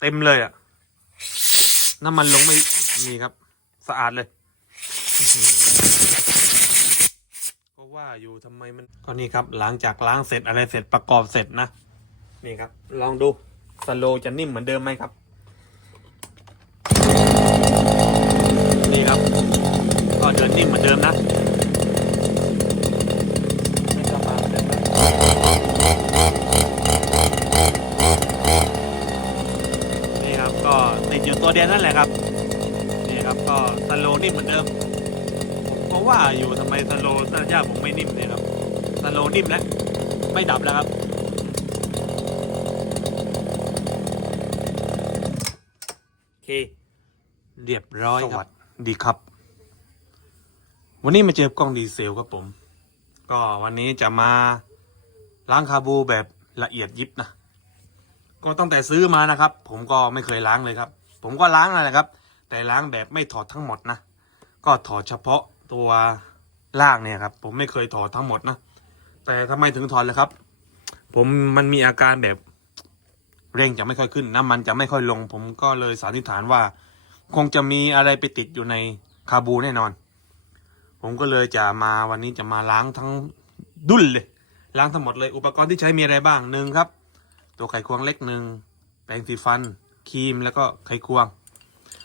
เต็มเลยอะน้ำมันลงไม่มีครับ สะอาดเลยก็ว่าอยู่ทำไมมัน ก็นี่ครับ หลังจากล้างเสร็จอะไรเสร็จประกอบเสร็จนะ นี่ครับ ลองดูสโลจะนิ่มเหมือนเดิมไหมครับ นี่ครับ ก็เดินนิ่มเหมือนเดิมนะไม่ต้องมาเหมือนเดิมนะนี่ครับ ก็ ติดอยู่ตัวเดียวนั่นแหละครับนี่ครับก็สโลว์นิ่มเหมือนเดิมเพราะว่าอยู่ทำไมสโลว์สัญญาผมไม่นิ่มเนี่ยครับสโลว์นิ่มแล้วไม่ดับแล้วครับโอเคเรียบร้อยครับดีครับ วันนี้มาเจอกล้องดีเซลครับผม ก็วันนี้จะมาล้างคาบูแบบละเอียดยิบนะ ก็ตั้งแต่ซื้อมานะครับ ผมก็ไม่เคยล้างเลยครับ ผมก็ล้างนั่นแหละครับ แต่ล้างแบบไม่ถอดทั้งหมดนะ ก็ถอดเฉพาะตัวล่างเนี่ยครับ ผมไม่เคยถอดทั้งหมดนะ แต่ทำไมถึงถอดเลยครับ ผมมันมีอาการแบบเร่งจะไม่ค่อยขึ้นน้ำมันจะไม่ค่อยลง ผมก็เลยสันนิษฐานว่า คงจะมีอะไรไปติดอยู่ในคาบูแน่นอน ผมก็เลยจะมาวันนี้จะมาล้างทั้งดุลเลย ล้างทั้งหมดเลยอุปกรณ์ที่ใช้มีอะไรบ้างหนึ่งครับ ตัวไขควงเล็กหนึ่งแปรงสีฟัน ครีมแล้วก็ไขควง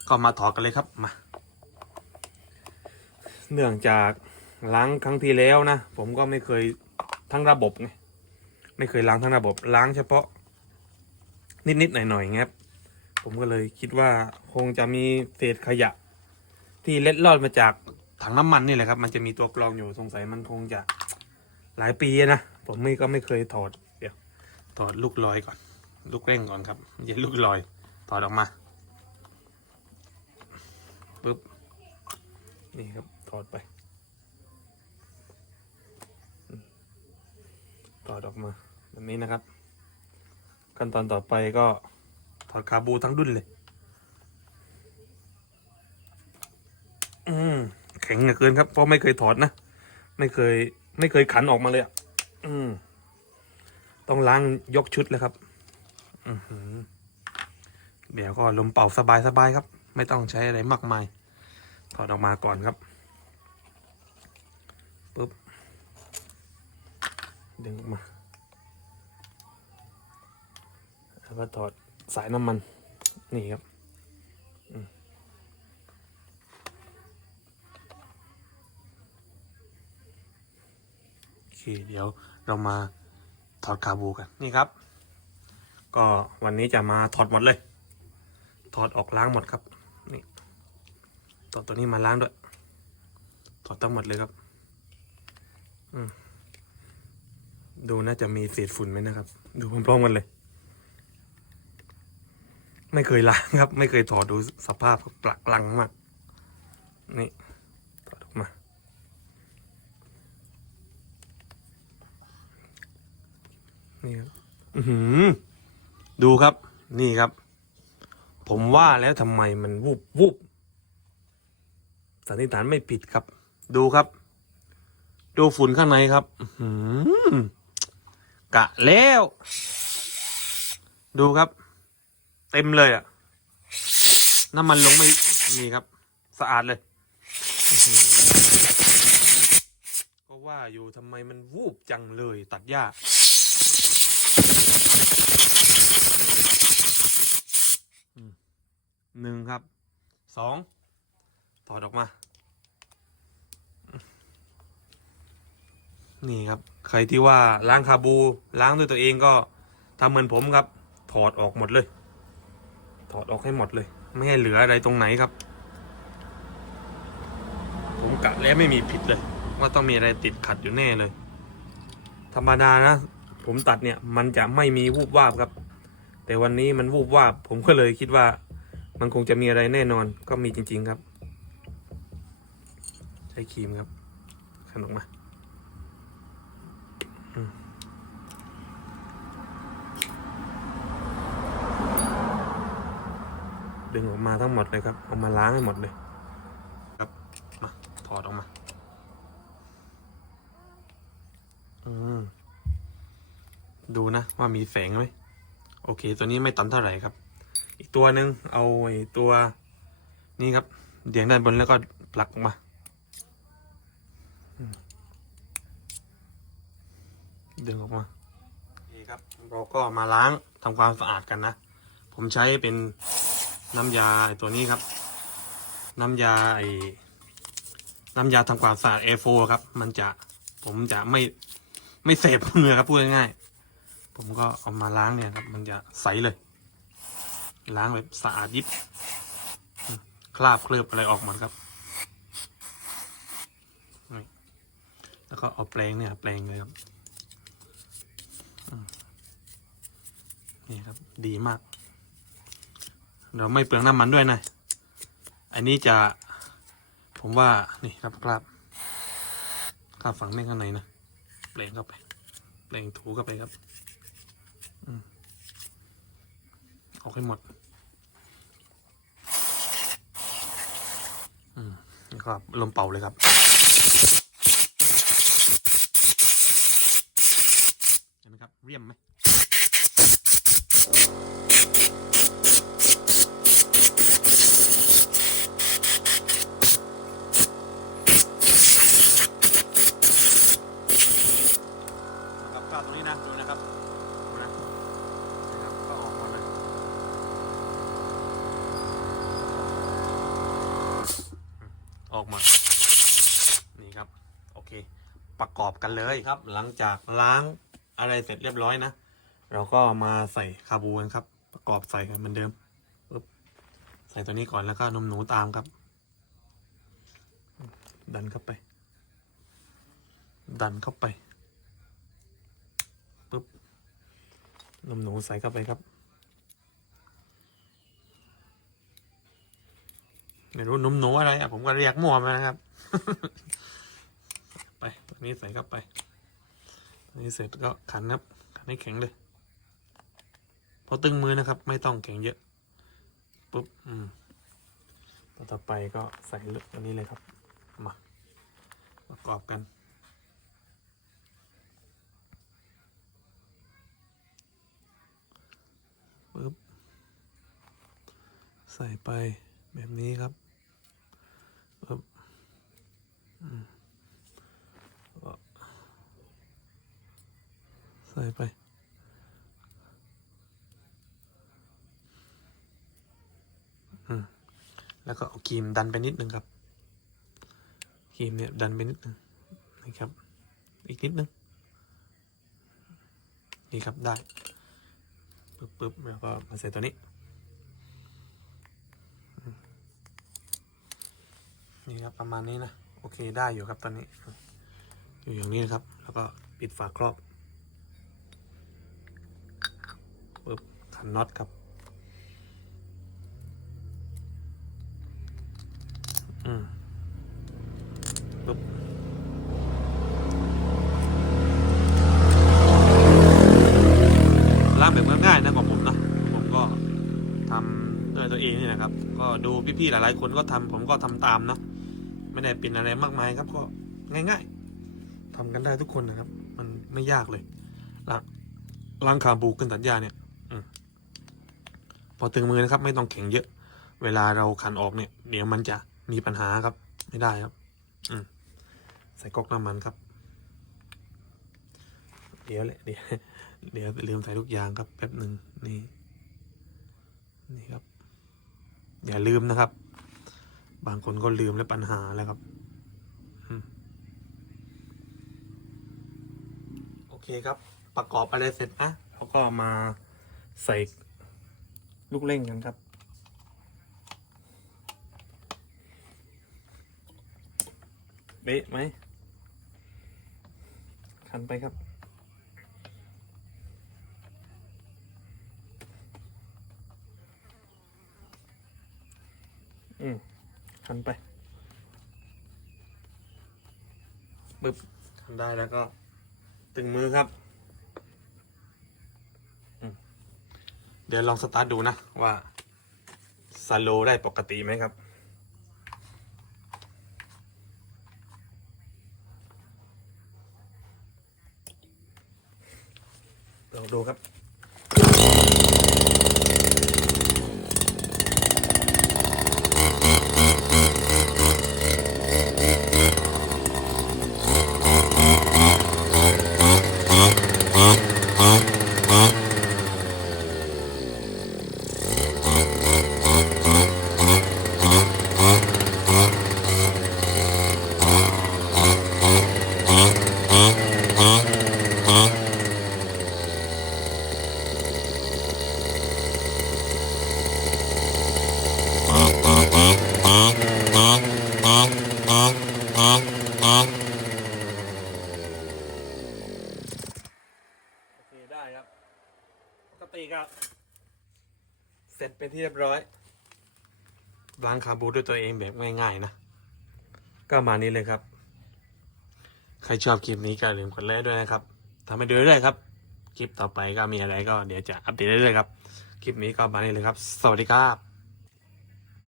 ก็มาถอดกันเลยครับมา เนื่องจากล้างครั้งที่แล้วนะ ผมก็ไม่เคยทั้งระบบไงไม่เคยล้างทั้งระบบล้างเฉพาะ นิดๆหน่อยๆเงี้ยครับผมก็เลยคิดว่าคงจะมีเศษขยะ ที่เล็ดลอดมาจากถังน้ำมันนี่แหละครับ มันจะมีตัวกรองอยู่สงสัยมันคงจะหลายปีนะผมไม่ก็ไม่เคยถอดเดี๋ยวถอดลูกลอยก่อน ลูกเร่งก่อนครับไม่ใช่ลูกลอยถ อดออกมาปึ๊บนี่ครับถอดไปถอดออกมาแบบนี้นะครับ ขั้นตอนต่อไปก็ถอดคาบูทั้งดุนเลย อืมแข็งเหลือเกินครับ เพราะไม่เคยถอดนะ ไม่เคย ไม่เคยขันออกมาเลยอะ อืม ต้องล้างยกชุดเลยครับ อือหือ เดี๋ยวก็ลมเป่าสบายสบายๆครับ ไม่ต้องใช้อะไรมากมายถอดออกมาก่อนครับปึ๊บดึงออกมาแล้วก็ถอดสายน้ำมันนี่ครับโอเคเดี๋ยวเรามาถอดคาบูกันนี่ครับ ก็วันนี้จะมาถอดหมดเลย ถอดออกล้างหมดครับนี่ถอดตัวนี้มาล้างด้วยถอดทั้งหมดเลยครับดูน่าจะมีเศษฝุ่นไหมนะครับ ดูพร้อมๆกันเลย ไม่เคยล้างครับ ไม่เคยถอดดูสภาพปลักลังมากนี่ถอดออกมานี่ครับดูครับนี่ครับ ผมว่าแล้วทำไมมันวูบวูบสันนิษฐานไม่ผิดครับ ดูครับ ดูฝุ่นข้างในครับอื้อหือกะแล้ว ดูครับ เต็มเลยอะน้ำมันลงไม่มีครับ สะอาดเลยก็ว่าอยู่ทำไมมันวูบจังเลยตัดหญ้า หนึ่งครับสองถอดออกมา นี่ครับ ใครที่ว่าล้างคาบูล้างด้วยตัวเองก็ทำเหมือนผมครับ ถอดออกหมดเลย ถอดออกให้หมดเลย ไม่ให้เหลืออะไรตรงไหนครับ ผมกะแล้วไม่มีผิดเลย ว่าต้องมีอะไรติดขัดอยู่แน่เลย ธรรมดานะ ผมตัดเนี่ย มันจะไม่มีวูบวาบครับ แต่วันนี้มันวูบวาบ ผมก็เลยคิดว่า มันคงจะมีอะไรแน่นอนก็มีจริง ๆครับ ใช้ครีมครับขันออกมาดึงออกมาทั้งหมดเลยครับ เอามาล้างให้หมดเลย ครับ มา ถอดออกมา อืม ดูนะว่ามีแสงไหม โอเค ตัวนี้ไม่ตันเท่าไหร่ครับ อีกตัวหนึ่งเอาไอ้ตัวนี่ครับเดียงด้านบนแล้วก็ผลักออกมาอืมดึงออกมานี่ครับ เราก็มาล้างทำความสะอาดกันนะ ผมใช้เป็นน้ำยาไอ้ตัวนี้ครับ น้ำยาไอ้น้ำยาทำความสะอาด A4 ครับ มันจะผมจะไม่ไม่เสพมือครับพูดง่ายๆผมก็เอามาล้างเนี่ยครับ มันจะใสเลย ล้างแบบสะอาดยิบ คราบเคลือบอะไรออกหมดครับ แล้วก็เอาแปรงเนี่ยแปรงเลยครับ นี่ครับดีมาก เราไม่เปลืองน้ำมันด้วยนะ อันนี้จะผมว่านี่ครับคราบคราบฝังแม่งข้างในนะแปรงเข้าไปแปรงถูเข้าไปครับ อืม ออกให้หมด อืมนี่ครับ ลมเป่าเลยครับเห็นไหมครับ เรียมไหม ออกมา นี่ครับ โอเค ประกอบกันเลยครับ หลังจากล้างอะไรเสร็จเรียบร้อยนะ เราก็มาใส่คาบูนครับ ประกอบใส่กันเหมือนเดิมปึ๊บใส่ตัวนี้ก่อนแล้วก็นมหนูตามครับ ดันเข้าไป ดันเข้าไปปุ๊บนมหนูใส่เข้าไปครับ ไม่รู้นมหนูอะไรอะผมก็เรียกมั่วมานะครับ ไปตัวนี้ใส่เข้าไปอันนี้เสร็จก็ขันครับขันให้แข็งเลยพอตึงมือนะครับ ไม่ต้องแข็งเยอะปุ๊บอืมต่อต่อไปก็ใส่เลือกตัวนี้เลยครับ มาประกอบกันปึ๊บใส่ไปแบบนี้ครับอืมก็ใส่ไป อืม แล้วก็เอาครีมดันไปนิดนึงครับครีมเนี่ยดันไปนิดนึงนะครับ อีกนิดนึงนี่ครับได้ปึ๊บปึ๊บแล้วก็มาใส่ตัวนี้นี่ครับประมาณนี้นะโอเคได้อยู่ครับตอนนี้ อยู่อย่างนี้นะครับ แล้วก็ปิดฝาครอบปึ๊บขันน็อตครับ อืมปึ๊บล้างแบบง่ายๆนะของผมนะผมก็ทำด้วยตัวเองนี่นะครับ ก็ดูพี่ๆหลายๆคนก็ทำผมก็ทำตามนะไม่ได้เป็นอะไรมากมายครับก็ง่าย ๆทำกันได้ทุกคนนะครับ มันไม่ยากเลยล้างล้างคาบูขึ้นตัดหญ้าเนี่ยอพอตึงมือนะครับ ไม่ต้องแข็งเยอะ เวลาเราขันออกเนี่ย เดี๋ยวมันจะ มีปัญหาครับ ไม่ได้ครับ อืมใส่ก๊อกน้ำมันครับ เดี๋ยวแหละเดี๋ยวเดี๋ยวลืมใส่ทุกอย่างครับแป๊บหนึ่งนี่ นี่ครับ อย่าลืมนะครับ บางคนก็ลืมแล้วปัญหาแล้วครับโอเคครับ ประกอบอะไรเสร็จนะเราก็มาใส่ลูกเล่งกันครับ เบ๊ะไหมขันไปครับ อืมขันไปบึบขันได้แล้วก็ ตึงมือครับอืมเดี๋ยวลองสตาร์ทดูนะว่าสโลว์ได้ปกติไหมครับ ลอง ดูครับ ครับ ปกติก็เสร็จเป็นที่เรียบร้อย ล้างคาบูด้วยตัวเองแบบง่ายๆนะ ก็มานี้เลยครับ ใครชอบคลิปนี้ก็อย่าลืมกดไลค์ด้วยนะครับทำให้ดูเรื่อยๆครับ คลิปต่อไปก็มีอะไรก็เดี๋ยวจะอัปเดตได้เลยครับ คลิปนี้ก็มานี้เลยครับ สวัสดีครับ